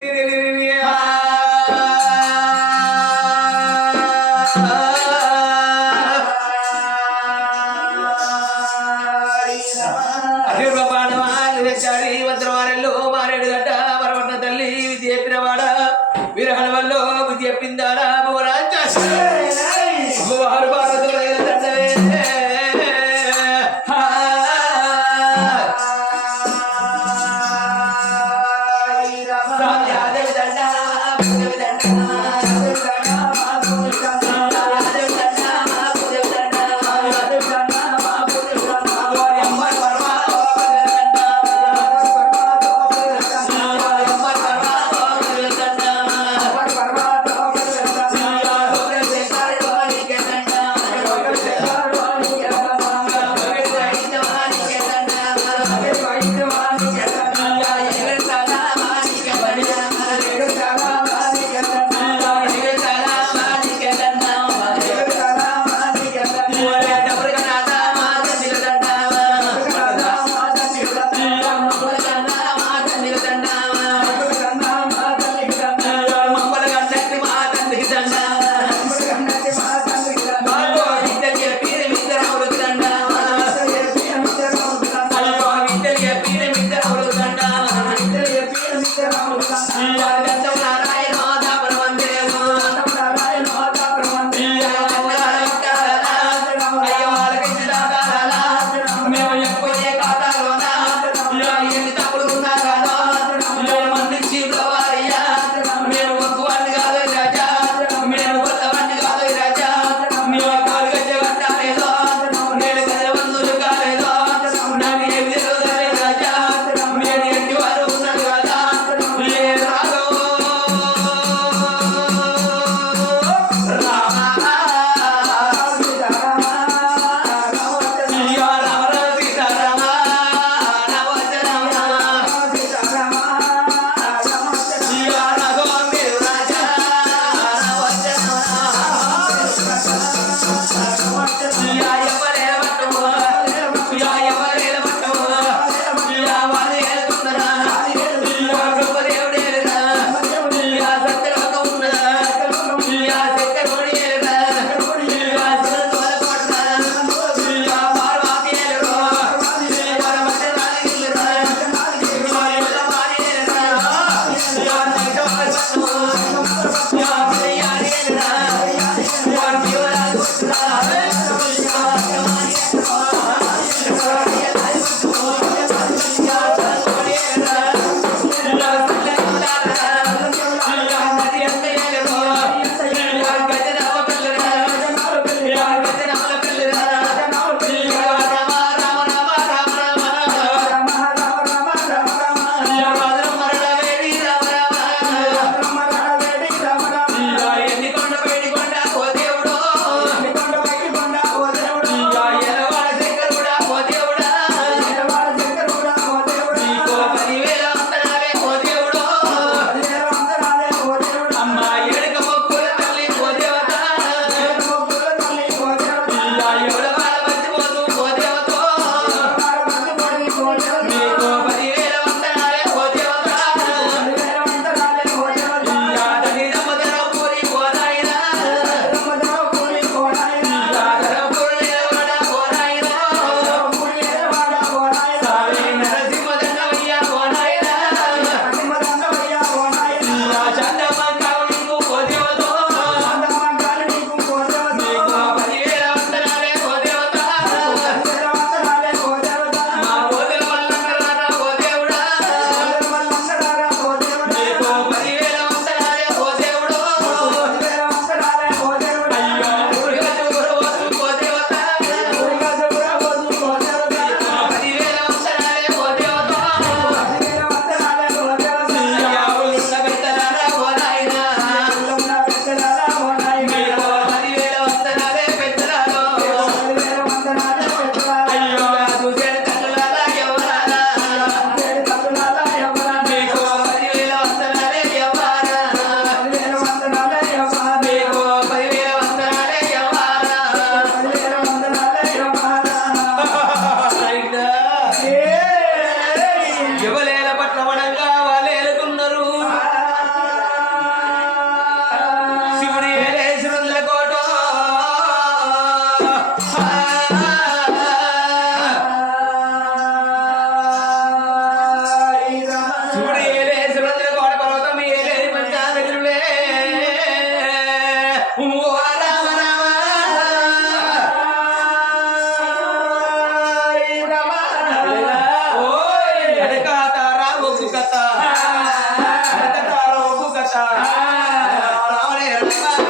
అభిర్వ పాడవాళ్ళు తెచ్చారు ఈ వద్రవారెల్లో మారేడు గట్ట பிறமித்த அவளுக்கு கண்டா பிறமித்த அவளுக்கு கண்டா Bye.